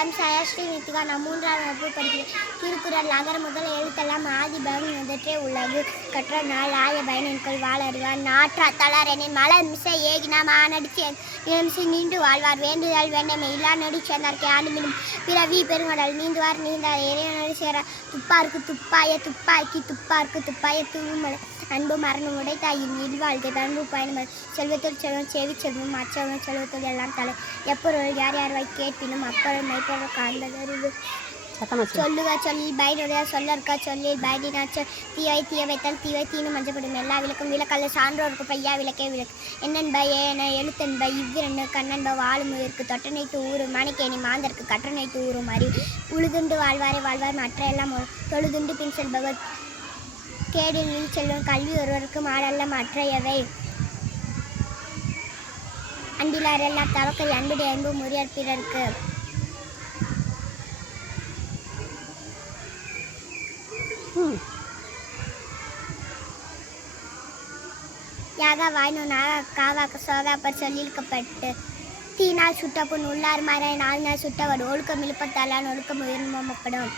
I'm சயாஸ்ரீ Nithika நான் மூன்றாம் வகுப்பு படிக்கிறேன். திருக்குறள் அகர முதல் எழுத்தெல்லாம் ஆதிபவன் முதற்றே உலகு கற்ற நாள் ஆய பயனன்கள் வாழறிவார் நாற்றா தளரனை மலர் மிசை ஏகினா மானடிச்சு நிலமிசை நீண்டு வாழ்வார். வேண்டுதல் வேண்டமை இல்லா நடி சேர்ந்தார்க்கு ஆண்டு பிறவி பெருங்கடல். நீந்துவார் நீந்தார். இறைவனோடு சேர. துப்பாருக்கு துப்பாய துப்பாக்கி துப்பாருக்கு துப்பாய தூமலை அன்பு மரணம் உடைத்தாயின் இல்வாழ்க்கை பண்பு பயணம் செல்வத்தோடு செல்வம் செவி செல்வம் மற்றவங்க செல்வத்தோடு எல்லாம் தலை. எப்பொருள் யார் யார் வை கேட்பினும் அப்பொருள் மெய்ப்பொருள் காண்பதறிவு. சொல்லு. சொல்லுக சொல்லில் பயனுடைய சொல்லற்கா சொல்லில் பயனினா சொல். தீவை தீய வைத்தால் தீவை தீனு மஞ்சப்படும். எல்லா விளக்கும் விளக்கல்ல சான்றோருக்கு பையா விளக்கே விளக்கு. என்னன்ப ஏன எழுத்தன்ப இவ்விரண்டு கண்ணன்ப வாழும் உயிருக்கு தொட்டனைத்து ஊரும் மணிக்கேணி மாந்தருக்கு கற்றனைத்து ஊரும் அறிவு. உழுதுண்டு வாழ்வாரே வாழ்வார் மற்ற எல்லாம் தொழுதுண்டு பின் செல்பவர் கேடில் செல்வம் கல்வி ஒருவருக்கு மாடல்ல மற்றையவை. அன்பிலார் எல்லா தவக்கல் அன்புடைய அன்பு முறியற் பிறர்க்கு. யாக வாய்னோனாக காவாக்க சோகாப்பர் சொல்லியிருக்கப்பட்டு தீனால் சுட்ட பொன் உள்ளார் மறை நாலு நாள் சுட்டவர் ஒழுக்கம் இழுப்பத்தாலான் ஒழுக்கம் உயர்மப்படும்